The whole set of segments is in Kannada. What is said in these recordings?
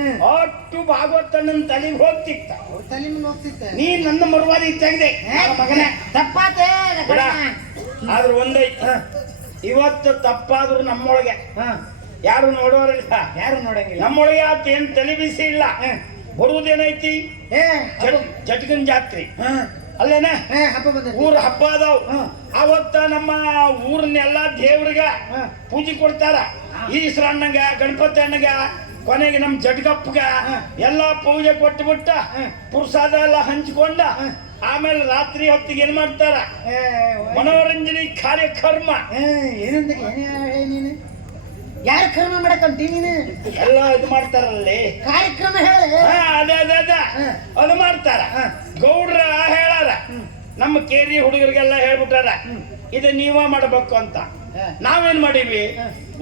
ಅಷ್ಟು ಭಾಗವತನ ತಲೆಗೆ ಹೋಗ್ತಿತ್ತ. ತಲೆ ಮುಂದೆ ಹೋಗ್ತಿತ್ತೆ. ನೀ ನನ್ನ ಮರುವಾದ ಇತ್ತಾಗಿದೆ. ನನ್ನ ಮಗನೇ. ತಪ್ಪಾತೆ ಬಿಡ ಆದ್ರೆ ಒಂದೈತಿ. ಇವತ್ತು ತಪ್ಪಾದ್ರು ನಮ್ಮೊಳಗೆ. ಯಾರು ನೋಡೋರಿಲ್ಲ. ಯಾರು ನೋಡಂಗಿಲ್ಲ. ನಮ್ಮೊಳಗೆ ಆತ ಏನ್ ತಲೆ ಬಿಸಿ ಇಲ್ಲ. ಬರುವುದೇನೈತಿ? ಜಟ್ಗನ್ ಜಾತ್ರೆ. ಅಲ್ಲೇನ? ಊರ ಹಬ್ಬ ಅದಾವ್. ಅವತ್ತ ನಮ್ಮ ಊರ್ನೆಲ್ಲ ದೇವ್ರಿಗ. ಪೂಜೆ ಕೊಡ್ತಾರ. ಈಶ್ವರ ಅಣ್ಣಗ ಗಣಪತಿ ಅಣ್ಣಗ ಕೊನೆಗೆ ನಮ್ಮ ಜಡ್ಗಪ್ಪಗ ಎಲ್ಲ ಪೂಜೆ ಕೊಟ್ಟುಬಿಟ್ಟ. ಪ್ರಸಾದ ಎಲ್ಲ ಹಂಚಿಕೊಂಡ ಆಮೇಲೆ ರಾತ್ರಿ ಹೊತ್ತಿಗೆ ಏನ್ ಮಾಡ್ತಾರ? ಮನೋರಂಜನೆ ಕಾರ್ಯಕ್ರಮ. ನೀನು? ಯಾರು ಕರ್ಮ ಮಾಡಕಂತೀನಿ ನೀನು? ಎಲ್ಲ ಇದು ಮಾಡ್ತಾರಲ್ಲಿ? ಕಾರ್ಯಕ್ರಮ ಹೇಳಿ. ಹಾ ಅದೇ ಅದೇ ಅದೇ. ಅದು ಮಾಡ್ತಾರ. ಗೌಡ್ರ ಹೇಳಾರ ನಮ್ಮ ಕೇರಿ ಹುಡುಗರಿಗೆಲ್ಲ ಹೇಳ್ಬಿಟ್ಟಾರ. ಇದು ನೀವ ಮಾಡಬೇಕು ಅಂತ. ನಾವೇನ್ ಮಾಡೀವಿ.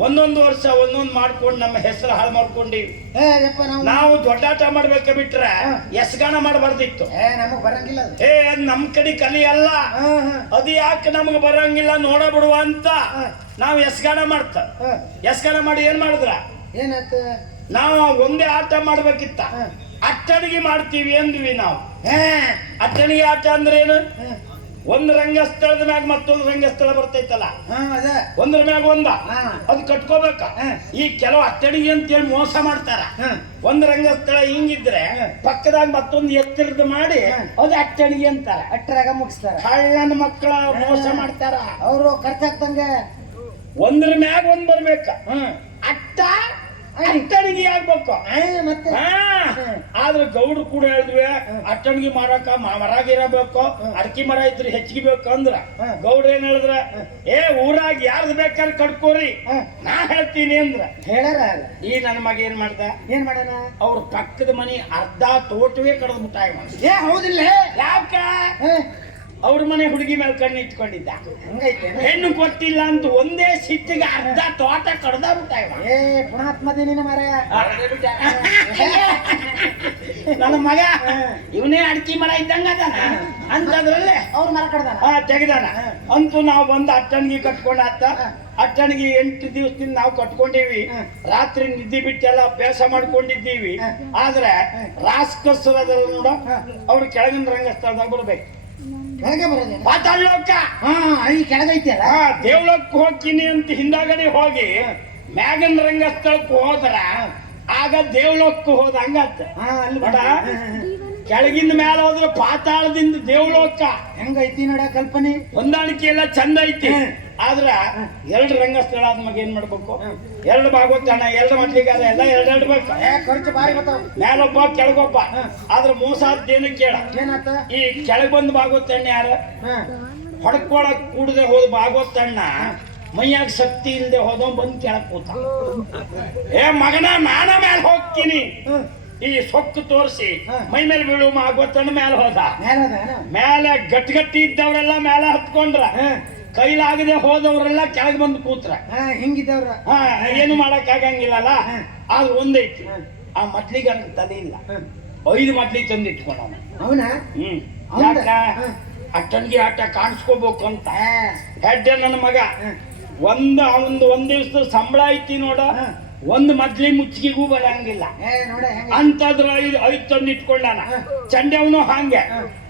ಒಂದೊಂದು ವರ್ಷ ಒಂದೊಂದು ಮಾಡ್ಕೊಂಡು ನಮ್ಮ ಹೆಸರು ಹಾಳು ಮಾಡ್ಕೊಂಡಿವಿ ಯಪ್ಪ ನಾವು ದೊಡ್ಡಾಟ ಮಾಡ್ಬೇಕ ಬಿಟ್ರೆ ಯಶಗಾನ ಎಸ್ಗಾನ ಮಾಡಬಾರ್ದಿತ್ತು. ಏ ಬರಂಗಿಲ್ಲ ನಮ್ ಕಡೆ ಕಲಿ ಅಲ್ಲ. ಅದು ಯಾಕೆ ನಮ್ಗೆ ಬರಂಗಿಲ್ಲ ನೋಡ ಬಿಡುವ ಅಂತ ನಾವು ಎಸ್ಗಾನ ಮಾಡ್ತ. ಯಶಗಾನ ಎಸ್ಗಾನ ಮಾಡಿ ಏನ್ ಮಾಡಿದ್ರ? ಏನಾಯ್ತು? ನಾವು ಒಂದೇ ಆಟ ಮಾಡ್ಬೇಕಿತ್ತ. ಅಟ್ಟಣಿಗೆ ಮಾಡ್ತೀವಿ ಅಂದ್ವಿ ನಾವು. ಅಟ್ಟಣಿಗೆ ಆಟ ಅಂದ್ರೆ ಏನು? ಒಂದ್ ರಂಗಸ್ಥಳದ ಮ್ಯಾಗ ಮತ್ತೊಂದು ರಂಗಸ್ಥಳ ಬರ್ತೈತಲ್ಲ? ಹಾ ಅದ. ಒಂದ್ರ ಮ್ಯಾಗ ಒಂದ. ಅದು ಕಟ್ಕೋಬೇಕ. ಈ ಕೆಲವು ಅಂತ ಅಂತೇಳಿ ಮೋಸ ಮಾಡ್ತಾರ. ಒಂದ್ ರಂಗಸ್ಥಳ ಹಿಂಗಿದ್ರೆ. ಪಕ್ಕದಾಗ ಮತ್ತೊಂದು ಎತ್ತರದ ಮಾಡಿ. ಅದು ಅಟ್ಟಣಿಗೆ ಅಂತಾರ. ಅಟ್ಟರಾಗ ಮುಗಿಸ್ತಾರ. ಹಳ್ಳನ ಮಕ್ಕಳ ಮೋಸ ಮಾಡ್ತಾರ. ಅವರು ಖರ್ಚಾಗ್ತಂಗೆ. ಒಂದ್ರ ಮ್ಯಾಗ ಒಂದ್ ಬರ್ಬೇಕ. ಅಟ್ಟ ಅಟ್ಟಣಿಗೆ ಆಗ್ಬೇಕು. ಮತ್ತೆ? ಆದ್ರೆ ಗೌಡ್ರು ಕೂಡ ಹೇಳಿದ್ವಿ. ಅಟ್ಟಣಿಗೆ ಮಾಡಕ ಮರಾಗಿರಬೇಕು. ಅಡಕೆ ಮರ ಇದ್ರೆ ಹೆಚ್ಚಿಗೆ ಬೇಕು ಅಂದ್ರ. ಹ್ಮ್. ಗೌಡ್ರ ಏನ್ ಹೇಳಿದ್ರ ಏ ಊರಾಗ ಯಾರ್ದು ಬೇಕಾದ್ರೆ ಕಟ್ಕೋರಿ. ನಾ ಹೇಳ್ತೀನಿ ಅಂದ್ರ. ಹೇಳ್ಯಾರ ಈ ನನ್ನ ಮಗ ಏನ್ ಮಾಡ್ದ? ಏನ್ ಮಾಡೋಣ ಅವ್ರ ಪಕ್ಕದ ಮನಿ ಅರ್ಧ ತೋಟವೇ ಕಡದ್ ಮುಟ್ಟಾಗ. ಏ ಹೌದಿಲ್ಲ. ಯಾಕ ಅವ್ರ ಮನೆ ಹುಡುಗಿ ಮೇಲೆ ಕಣ್ಣು ಇಟ್ಕೊಂಡಿದ್ದ. ಹಂಗೈತೆ ಹೆಣ್ಣು ಕೊಟ್ಟಿಲ್ಲ ಅಂತ ಒಂದೇ ಸಿಟ್ಟಿಗೆ ಅರ್ಧ ತೋಟ ಕಡ್ದ ಬಿಟ್ಟ. ಏ ಮಾರಾಯ. ನನ್ನ ಮಗ. ಇವನೇ ಅಡಕಿ ಮರ ಇದ್ದಂಗ ಅದಾನ. ಅಂತದ್ರಲ್ಲೇ ಅವ್ರ ಮರ ಕಡ್ದಾನ? ತೆಗ್ದಾನ. ಅಂತೂ ನಾವು ಬಂದು ಅಟ್ಟಣಿಗೆ ಕಟ್ಕೊಂಡ ಆತ. ಅಟ್ಟಣಿಗೆ ಎಂಟು ದಿವಸದಿಂದ ನಾವು ಕಟ್ಕೊಂಡಿವಿ. ರಾತ್ರಿ ನಿದ್ದೆ ಬಿಟ್ಟೆಲ್ಲ ಅಭ್ಯಾಸ ಮಾಡ್ಕೊಂಡಿದ್ದೀವಿ. ಆದ್ರೆ ರಾಸ್ಕಸ್ ರಾಸ್ಕಸರ ನೋಡ. ಅವ್ರು ಕೆಳಗಿನ ರಂಗಸ್ಥಳದಾಗ ಬರ್ಬೇಕು. ಬೆಳಗ್ಗೆ ಬರೋದೇನ? ಪಾತಾಳೋಕ ಹಾ ಅಲ್ಲಿ ಕೆಳಗೈತಿ ಅಲ್ಲ ಆ ದೇವ್ಲಕ್ಕೆ ಹೋಗ್ತೀನಿ ಅಂತ ಹಿಂದಾಗಡೆ ಹೋಗಿ ಮ್ಯಾಗನ್ ರಂಗಸ್ಥಳಕ್ಕೆ ಹೋದ್ರ ಆಗ ದೇವಲೋಕಕ್ಕೆ ಹೋದ ಹಂಗತ್ತ ಹಾ ಅಲ್ಲಿ ಹ್ಮ್. ಕೆಳಗಿಂದ ಮೇಲೆ ಹೋದ್ರೆ ಪಾತಾಳದಿಂದ ದೇವಲೋಕ. ಹೆಂಗೈತಿ ನೋಡ ಕಲ್ಪನೆ? ಹೊಂದಾಣಿಕೆ ಎಲ್ಲ ಚಂದ ಐತಿ. ಆದ್ರ ಎರಡು ರಂಗಸ್ಥಳ ಆದ್ಮಾಗ ಏನ್ ಮಾಡ್ಬೇಕು? ಎರಡು ಭಾಗವತಣ ಎರಡು ಮಾಡ್ಲಿಕ್ಕೆ ಎಲ್ಲ ಎರಡು ಎರಡು ಬೇಕು ಖರ್ಚು ಬಾರಿ ಮೇಲೊಬ್ಬ ಕೆಳಗೊಬ್ಬ. ಆದ್ರ ಮೋಸ ಏನು ಕೇಳ ಈ ಕೆಳಗ್ ಬಂದ್ ಭಾಗವತಣ್ಣ ಯಾರ? ಹೊಡ್ಕೊಳಕ್ ಕೂಡದೆ ಹೋದ ಭಾಗವತಣ್ಣ ಮೈಯಾಗ ಶಕ್ತಿ ಇಲ್ಲದೆ ಹೋದ ಬಂದ್ ಕೆಳಕ್ ಕೂತ ಏ ಮಗನ ನಾನ ಮೇಲೆ ಹೋಗ್ತೀನಿ. ಈ ಸೊಕ್ಕು ತೋರಿಸಿ. ಮೈ ಮೇಲೆ ಬೀಳು ಭಾಗವತಣ್ಣ ಮೇಲೆ ಹೋದ. ಮೇಲೆ ಗಟ್ಟಿ ಇದ್ದವರೆಲ್ಲ ಮೇಲೆ ಹತ್ಕೊಂಡ್ರ. ಕೈಲಾಗದೆ ಹೋದವರೆಲ್ಲ ಕೆಳಗೆ ಬಂದು ಕೂತ್ರ. ಹಿಂಗಿದ್ದವ್ರ. ಹಾ ಏನು ಮಾಡಕ್ ಆಗಂಗಿಲ್ಲಲ್ಲ. ಆದ್ರೆ ಒಂದೈತಿ. ಆ ಮಟ್ಲಿಗೆ ಅಂತ ತಲೆ ಇಲ್ಲ ಐದು ಮಟ್ಲಿ ತಂದು ಇಟ್ಕೊಂಡವನ ಅವನ ಹ್ಮ್? ಯಾಕ? ಅಟ್ಟನ್ಗೆ ಆಟ ಕಾಣಿಸ್ಕೋಬೇಕು ಅಂತ. ಹೆಡ್ಡ ನನ್ನ ಮಗ. ಒಂದು ಅವನದು ಒಂದ್ ದಿವ್ಸದ ಸಂಬಳ ಐತಿ ನೋಡ. ಒಂದ್ ಮದ್ಲಿ ಮುಚ್ಚಿಗೆಗೂ ಬರಂಗಿಲ್ಲ. ಅಂತದ್ರ ಐದು ಐದ್ ತಂದು ಇಟ್ಕೊಂಡಾನ. ಚಂಡವನು ಹಂಗೆ.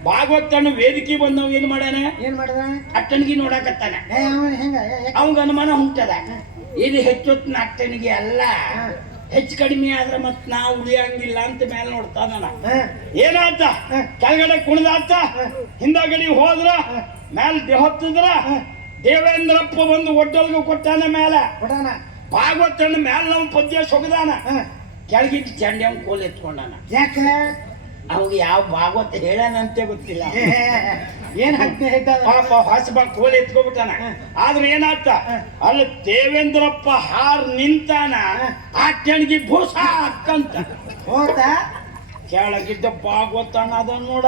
ಭಾಗವತನ ವೇದಿಕೆ ಬಂದವ್ ಏನ್ ಮಾಡ್ಯಾನ? ಏನ್ ಮಾಡ್ದ? ಅಟ್ಟನ್ಗಿ ನೋಡಕತ್ತಾನೆ. ಅವಂಗ ಅನುಮಾನ ಹುಂಟದ. ಇದು ಹೆಚ್ಚೊತ್ತಿನ ಅಟ್ಟನಿಗೆ ಅಲ್ಲ. ಹೆಚ್ಚು ಕಡಿಮೆ ಆದ್ರೆ ಮತ್ ನಾ ಉಳಿಯಂಗಿಲ್ಲ ಅಂತ ಮೇಲೆ ನೋಡ್ತಾನ ಏನಾತ? ಕೆಳಗಡೆ ಕುಣಿದಾತ. ಹಿಂದಗಡಿ ಹೋದ್ರ? ಹಾ. ಮೇಲ್ ಹೊತ್ತಿದ್ರ ದೇವೇಂದ್ರಪ್ಪ ಬಂದು ಒಡ್ಡಲ್ಗು ಕೊಟ್ಟಾನ ಮೇಲೆ ಭಾಗವತನ ಮೇಲೆ ನಮ್ಮ ಪದ್ಯ ಸೊಗದಾನ ಕೆಳಗಿದ್ದ ಚಂಡೆ ಅವ್ನ್ ಕೋಲ್ ಎತ್ಕೊಂಡಾನ. ಯಾಕೆ? ಅವ್ಗೆ ಯಾವ ಭಾಗವತ ಹೇಳನಂತೆ ಗೊತ್ತಿಲ್ಲ. ಏನ್ ಹೇಳ್ತಾವ ಪಾಪ ಬಾ ಕೋಲ್ ಎತ್ಕೊಬಿಟ್ಟಾನ. ಆದ್ರೆ ಏನಾಗ್ತ? ಅಲ್ಲ ದೇವೇಂದ್ರಪ್ಪ ಹಾರ್ ನಿಂತಾನ ಆ ಕೆಳಗಿ ಭೂಸ ಹಾಕಂತ. ಹೋತ? ಕೆಳಗಿದ್ದ ಭಾಗವತನ ಅದ ನೋಡ.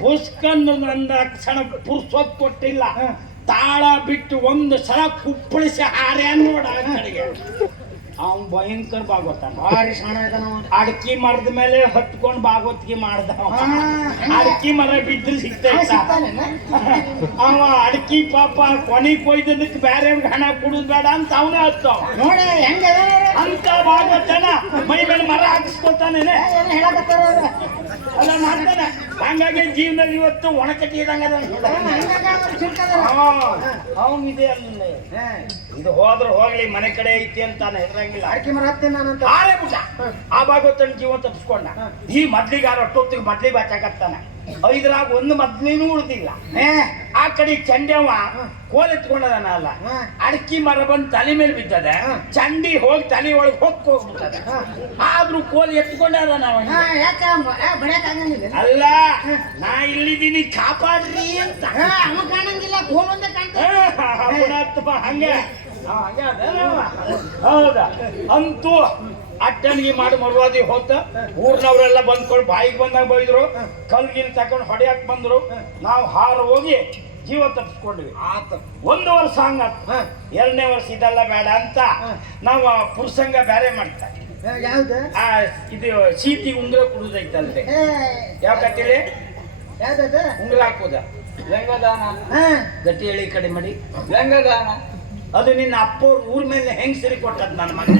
ಪುಸ್ಕಂದು ನನ್ನ ಕ್ಷಣ ಪುರ್ಸೊತ್ ಕೊಟ್ಟಿಲ್ಲ. ತಾಳ ಬಿಟ್ಟು ಒಂದು ಸಲ ಕುಪ್ಪಳಿಸಿ ಹಾರ್ಯ ನೋಡ ನನಗೆ ಅವನು ಭಯಂಕರ ಭಾಗವತ ಭಾರಿ ಇದಾನವ ಅಡಕಿ ಮರದ ಮೇಲೆ ಹತ್ಕೊಂಡು ಭಾಗವತಿಗೆ ಮಾಡ್ದ. ಅಡಕಿ ಮರ ಬಿದ್ರೆ ಸಿಗ್ತಾ ಹಾ, ಅವ ಅಡಕಿ ಪಾಪ ಕೊನೆ ಕೊಯ್ದದಕ್ಕೆ ಬೇರೆ ಹಣ ಕುಡುದ್ ಬೇಡ ಅಂತ ಅವನೇ ಹತ್ತವ ನೋಡಿ ಹೆಂಗ ಅಂತ ಭಾಗವತನ ಮೈ ಮೇಲೆ ಮರ ಹಾಕಿಸ್ಕೊತಾನೇನೆ? ಅಲ್ಲ ಮಾಡ್ತಾನೆ. ಹಂಗಾಗಿ ಜೀವನದಲ್ಲಿ ಇವತ್ತು ಒಣಕಟ್ಟಿ ಇದಂಗ. ಅವನ್ ಇದೆ ಅಲ್ಲ ಇದು ಹೋದ್ರೆ ಹೋಗ್ಲಿ ಮನೆ ಕಡೆ ಐತಿ ಅಂತಾನೆ ಹೆದರಂಗಿಲ್ಲ. ಆಕೆ ಮರ ನಾನು ಆರೇ ಬಿಟ್ಟ ಆ ಭಾಗವತನ ಜೀವ ತಪ್ಪಿಸ್ಕೊಂಡ. ಈ ಈ ಆರು ಅಷ್ಟೊತ್ತಿಗೆ ಮದ್ಲಿ ಬಾಚಾಕತ್ತಾನ. ಐದ್ರಾಗ ಒಂದು ಮದ್ಲಿನೂ ಉಳಿದಿಲ್ಲ. ಆ ಕಡೆ ಚಂಡವ. ಕೋಲ್ ಎತ್ಕೊಂಡದನ ಅಲ್ಲ ಅಡಕಿ ಮರ ಬಂದು ತಲೆ ಮೇಲೆ ಬಿದ್ದದೆ ಚಂಡಿ ಹೋಗಿ ತಲೆ ಒಳಗೆ ಹೊತ್ತು ಹೋಗ್ಬಿಟ್ಟದ. ಆದ್ರೂ ಕೋಲ್ ಎತ್ಕೊಂಡದ ನಾವು ಯಾಕ ಮ- ಏ, ಬಡಿಯಕ್ ಆಗಂಗಿಲ್ಲ. ಅಲ್ಲ ನಾ ಇಲ್ಲಿದ್ದೀನಿ ಕಾಪಾಡ್ರಿ ಅಂತ. ಕಾಣಂಗಿಲ್ಲ ಒಂದೇ ಹಂಗೆ. ಹೌದಾ? ಅಂತೂ ಅಟ್ಟಣಿಗೆ ಮಾಡಿ ಮರುವಾದಿ ಹೋತ ಊರ್ನವರೆಲ್ಲ ಬಂದ್ಕೊಂಡು ಬಾಯಿಗೆ ಬಂದಾಗ ಬೈದ್ರು ಕಲ್ಗಿಲ್ ತಕೊಂಡು ಹೊಡೆಯಕ್ ಬಂದ್ರು. ನಾವು ಹಾರ ಹೋಗಿ ಜೀವ ತಪ್ಪಿಸ್ಕೊಂಡ್ವಿ ಆತ. ಒಂದು ವರ್ಷ ಹಂಗ. ಎರಡನೇ ವರ್ಷ ಇದೆಲ್ಲ ಬೇಡ ಅಂತ ನಾವು ಪುರುಷಂಗ ಬೇರೆ ಮಾಡ್ತಾರೆ ಆ ಇದು ಸೀತಿ ಉಂಗ್ರ ಕುಡುದೈತಲ್ರಿ. ಯಾವ ಯಾವ್ದದು? ಉಂಗ್ರ ಹಾಕುದ. ಲಂಗದಾನ ಗಟ್ಟಿ ಹೇಳಿ ಕಡೆ ಮಾಡಿ. ಲಂಗದಾನ ಅದು ನಿನ್ನ ಅಪ್ಪ ಊರ್ ಮೇಲೆ ಹೆಂಗ್ ಸರಿ ಕೊಟ್ಟದ್ ನನ್ನ ಮನೆ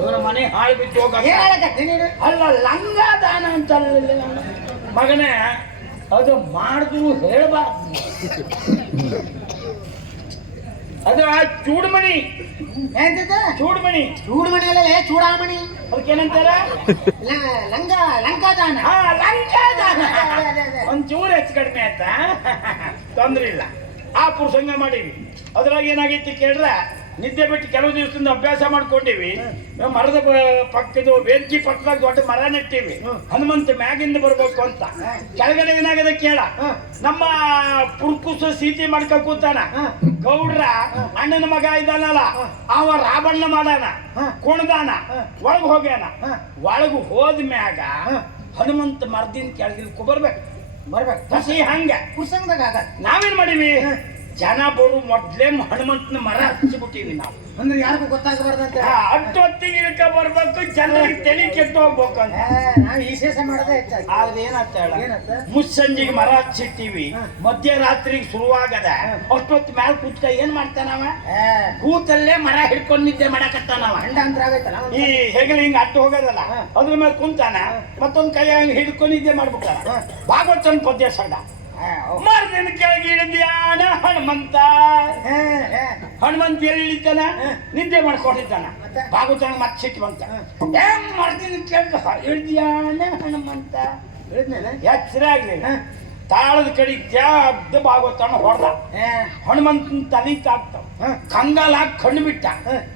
ಇವರ ಮನೆ ಹಾಳು ಬಿಟ್ಟು ಹೋಗ ಏನ್ ಅಲ್ಲ ಲಂಗ ದಾನ ಅಂತ ಮಗನೇ ಅದು ಮಾಡಿದ್ರು ಹೇಳಬಾರ್ದು. ಅದು ಆ ಚೂಡ್ಮಣಿ. ಎಂತದ ಚೂಡ್ಮಣಿ. ಚೂಡ್ಮಣಿ ಅಲ್ಲ ಚೂಡಾಮಣಿ. ಅದಕ್ಕೇನಂತಾರ ಲಂಗ ಲಂಕಾದಾನ ಲಂಕಾದಾನ ಒಂದ್. ಒಂಚೂರು ಹೆಚ್ಚು ಕಡಿಮೆ ಆಯ್ತಾ? ತೊಂದ್ರೆ ಇಲ್ಲ. ಆ ಪುರುಷಂಗ ಮಾಡೀವಿ. ಅದ್ರಾಗ ಏನಾಗೈತಿ ಕೇಳ್ರೆ ನಿದ್ದೆ ಬಿಟ್ಟು ಕೆಲವು ದಿವಸದಿಂದ ಅಭ್ಯಾಸ ಮಾಡ್ಕೊಂಡಿವಿ. ಮರದ ಪಕ್ಕದ ವೇದಿಕೆ ಪಕ್ಕದಾಗ ದೊಡ್ಡ ಮರ ನೆಟ್ಟಿವಿ. ಹನುಮಂತ ಮ್ಯಾಗಿಂದ ಬರ್ಬೇಕು ಅಂತ. ಕೆಳಗಡೆ ಏನಾಗದ ಕೇಳ. ನಮ್ಮ ಪುರ್ಕುಸು ಸೀತಿ ಮಾಡ್ಕ ಕೂತಾನ. ಗೌಡ್ರ ಅಣ್ಣನ ಮಗ ಇದ್ದಾನಲ್ಲ ಅವ ರಾಬಣ್ಣ ಮಾಡಾನ. ಕುಣದಾನ. ಒಳಗ್ ಹೋಗ್ಯಾನ. ಒಳಗ ಹೋದ ಮ್ಯಾಗ ಹನುಮಂತ ಮರದಿಂದ ಕೆಳಗಿಲ್ಕೊ ಬರ್ಬೇಕು. ಬರ್ಬೇಕು. ಹಸಿ ಹಂಗ. ಕುರ್ಸಂಗದಾಗ ನಾವೇನ್ ಮಾಡೀವಿ. ಜನ ಬರು ಮೊದ್ಲೇ ಹನುಮಂತನ ಮರ ಹಚ್ಚಿಬಿಟ್ಟಿವಿ ನಾವು. ಅಂದ್ರೆ ಯಾರಿಗೂ ಗೊತ್ತಾಗಬಾರ್ದಂತ? ಅಂತ ಅಟ್ಟೊತ್ತಿಗೆ ಇಳ್ಕ ಬರ್ಬೇಕು ಜನರಿಗೆ ತಲೆ ಕೆಟ್ಟು ಹೋಗ್ಬೇಕು ಅಂತ. ನಾವು ಈ ಶೇಷ ಮಾಡೋದೇ ಏನಾಗ್ತ ಹೇಳ? ಮುಸ್ಸಂಜಿಗೆ ಮರ ಹಚ್ಚಿಟ್ಟಿವಿ. ಮಧ್ಯರಾತ್ರಿ ಮಧ್ಯರಾತ್ರಿಗೆ ಶುರುವಾಗದ. ಅಷ್ಟೊತ್ತು ಮ್ಯಾಲ ಕೂತ್ಕ ಏನ್ ಮಾಡ್ತಾನವ ಕೂತಲ್ಲೇ ಮರ ಹಿಡ್ಕೊಂಡ್ ನಿದ್ದೆ ಮಾಡಕತ್ತಾನವ ಹಂಡ ಅಂದ್ರ ಆಗೈತಲ್ಲ ಈ ಹೆಗಲು ಹಿಂಗ ಅಟ್ಟು ಹೋಗೋದಲ್ಲ. ಅದ್ರ ಮೇಲೆ ಕುಂತಾನ ಮತ್ತೊಂದ್ ಕೈ ಹಿಡ್ಕೊಂಡಿದ್ದೆ ಹಿಡ್ಕೊಂಡು ನಿದ್ದೆ ಮಾಡ್ಬಿಟ್ಟಾರ ಹ. ಭಾಗವತನ ಪದ್ಯ ಸಣ್ಣ ಮರದಿನ ಕೆಳಗೆ ಇಳಿದ್ಯಾನ ಹನುಮಂತ. ಹನುಮಂತ ಎಲ್ಲಿ ಇಳಿತಾನ ನಿದ್ದೆ ಮಾಡ್ಕೊಂಡಿದ್ದಾನ? ಭಾಗವತನ ಮತ್ತೆ ಸಿಟ್ಟು ಬಂತ. ಏನ್ ಮರದಿನ ಕೆಳಗೆ ಇಳಿದ್ಯಾನ ಹನುಮಂತ. ಹೇಳಿದ್ಮೇಲೆ ಎಚ್ಚರ ಆಗ್ಲಿಲ್ಲ ತಾಳದ ಕಡೆ ಜಾಬ್ದ ಭಾಗವತನ ಹೊಡೆದ. ಹನುಮಂತನ ತಲೆ ತಾಕ್ತಾವ. ಕಂಗಾಲ ಹಾಕಿ ಕಣ್ಣು ಬಿಟ್ಟ.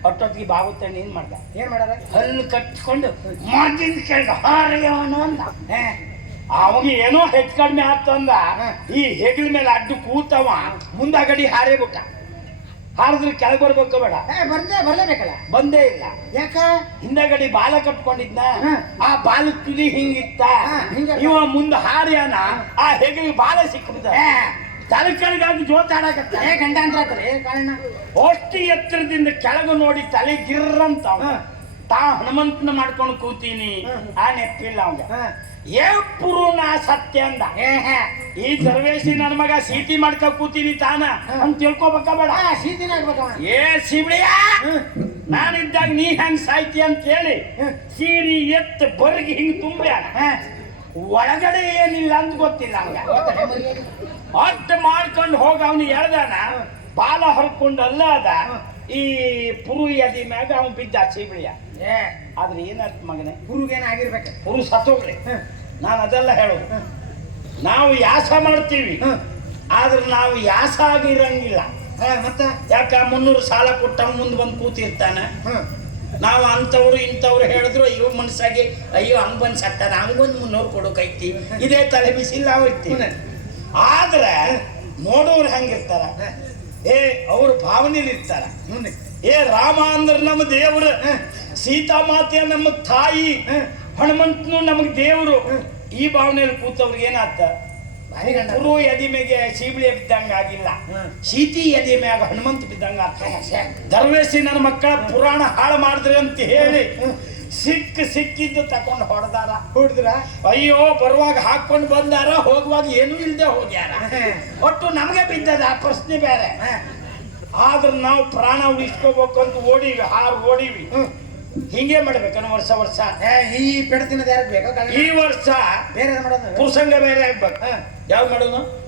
ಅಷ್ಟೊತ್ತಿಗೆ ಭಾಗವತನ ಏನ್ ಮಾಡ್ದ? ಏನ್ ಮಾಡ್ಯಾರ? ಹಲ್ಲು ಕಟ್ಕೊಂಡು ಮಾತಿನ ಕೆಳಗೆ ಹಾರಿಯವನು ಅಂದ. ಅವಾಗ ಏನೋ ಹೆಚ್ಚು ಕಡಿಮೆ ಆಗ್ತಂದ ಈ ಹೆಗಲ ಮೇಲೆ ಅಡ್ಡು ಕೂತವ ಮುಂದಾಗಡಿ ಹಾರೇ ಬಿಟ್ಟ ಹಾರಿದ್ರೆ ಕೆಳಗೆ ಬರ್ಬೇಕು ಬೇಡ. ಏ ಬಂದೇ ಬರ್ಲೇಬೇಕಲ್ಲ? ಬಂದೇ ಇಲ್ಲ. ಯಾಕ? ಹಿಂದಗಡಿ ಬಾಲ ಕಟ್ಕೊಂಡಿದ್ನ. ಆ ಬಾಲ ತುದಿ ಹಿಂಗಿತ್ತ. ಇವ ಮುಂದ ಹಾರ್ಯಾನ ಆ ಹೆಗಲಿಗೆ ಬಾಲ ಸಿಕ್ಕಿದ ತಲೆಕಳಿಗಾಗಿ ತಲೆ ಕೆಳಗಾಗಿ ಜೋತಾಡಕತ್ತ. ಏ ಗಂಡಾಂತರ ಏ ಕಾರಣ? ಅಷ್ಟು ಎತ್ತರದಿಂದ ಕೆಳಗೆ ನೋಡಿ ತಲೆ ಗಿರ್ರಂತ. ತಾ ಹನುಮಂತನ ಮಾಡ್ಕೊಂಡು ಕೂತೀನಿ. ಆ ನೆಪ್ಪಿಲ್ಲ ಅವಂಗ. ಏ ಪುರುನ ಸತ್ಯ ಅಂದ. ಈ ದರ್ವೇಶಿ ನನ್ನ ಮಗ ಸೀತಿ ಮಾಡ್ಕೊ ಕೂತೀನಿ ತಾನ ಅಂತ ತಿಳ್ಕೊಬೇಕ ಬೇಡ. ಆಗ್ಬೇಕವ ಏ ಹ್ಮ್. ನಾನಿದ್ದಾಗ ನೀ ಹೆಂಗ್ ಸಾಯ್ತಿ ಅಂತ ಹೇಳಿ ಸೀರಿ ಎತ್ತ ಬರ್ಗಿ ಹಿಂಗ್ ತುಂಬ್ಯಾ. ಒಳಗಡೆ ಏನಿಲ್ಲ ಅಂತ ಗೊತ್ತಿಲ್ಲ ಅವಂಗ. ಅಷ್ಟ ಮಾಡ್ಕೊಂಡು ಹೋಗ ಅವನು ಎಳ್ದಾನ ಬಾಲ ಹರ್ಕೊಂಡಲ್ಲ ಅದ ಈ ಪುರು ಎದಿ ಮ್ಯಾಗ ಅವನು ಬಿದ್ದ ಸಿಬಿಳಿಯ ಆದ್ರೆ ಏನರ್ಥ ಮಗನೇ? ಗುರುಗೇನ ಆಗಿರ್ಬೇಕು ಗುರು ಸತ್ತೋಗ್ಲಿ. ಹ. ನಾನು ಅದೆಲ್ಲ ಹೇಳೋದು ನಾವು ಯಾಸ ಮಾಡ್ತೀವಿ. ಆದ್ರೆ ನಾವು ಯಾಸ ಆಗಿರಂಗಿಲ್ಲ. ಮತ್ತೆ? ಯಾಕ ಮುನ್ನೂರು ಸಾಲ ಕೊಟ್ಟ ಮುಂದೆ ಬಂದು ಕೂತಿರ್ತಾನೆ. ನಾವು ಅಂಥವ್ರು ಇಂಥವ್ರು ಹೇಳಿದ್ರು ಅಯ್ಯೋ ಮನ್ಸಾಗಿ ಅಯ್ಯೋ ಹಂಗ್ ಬಂದು ಸತ್ತಾನ ಹಂಗೊಂದು ಮುನ್ನೂರು ಕೊಡೋಕೈತಿ. ಇದೇ ತಲೆ ಬಿಸಿಲ್ಲ ಹ್ಮ್. ಆದ್ರೆ ನೋಡೋರು ಹೆಂಗಿರ್ತಾರ. ಏ ಅವ್ರ ಭಾವನೆಲಿ ಇರ್ತಾರ. ಏ ರಾಮ ಅಂದ್ರೆ ನಮ್ಮ ದೇವ್ರು. ಸೀತಾಮಾತೆಯ ನಮ್ಮ ತಾಯಿ. ಹನುಮಂತನು ನಮಗೆ ದೇವರು. ಈ ಭಾವನೆಯಲ್ಲಿ ಕೂತವ್ರಿಗೆ ಏನಾತ? ಗುರು ಎದಿಮೆಗೆ ಸೀಬಳಿ ಬಿದ್ದಂಗ ಆಗಿಲ್ಲ. ಸೀತಿ ಸೀತಿ ಎದಿಮ್ಯಾಗ ಹನುಮಂತ ಬಿದ್ದಂಗ ಆಗ್ತದೆ ದರ್ವೇಸಿ ನನ್ನ ಮಕ್ಕಳ ಪುರಾಣ ಹಾಳು ಮಾಡಿದ್ರಿ ಅಂತ ಹೇಳಿ ಸಿಕ್ಕ ಸಿಕ್ಕಿದ್ದು ತಕೊಂಡು ಹೊಡೆದಾರ. ಹೊಡೆದ್ರ? ಅಯ್ಯೋ ಬರುವಾಗ ಹಾಕೊಂಡು ಬಂದಾರ ಹೋಗುವಾಗ ಏನೂ ಇಲ್ಲದೆ ಹೋಗ್ಯಾರ. ಒಟ್ಟು ನಮಗೆ ಬಿದ್ದದ ಆ ಪ್ರಶ್ನೆ ಬೇರೆ. ಆದ್ರೆ ನಾವು ಪ್ರಾಣ ಉಳಿಸ್ಕೋಬೇಕು ಅಂತ ಓಡಿವಿ ಹಾರು ಓಡಿವಿ. ಹಿಂಗೆ ಮಾಡ್ಬೇಕನ್ನು ವರ್ಷ ವರ್ಷ. ಈ ಪೆಡ ತಿನ್ನೋದು ಬೇಕು ಬೇಕೋ ಈ ವರ್ಷ ಬೇರೆ ಮಾಡೋದು? ಪುರುಷಂಗ ಬೇರೆ ಆಗ್ಬೇಕು. ಯಾವ್ದು ಮಾಡೋದು?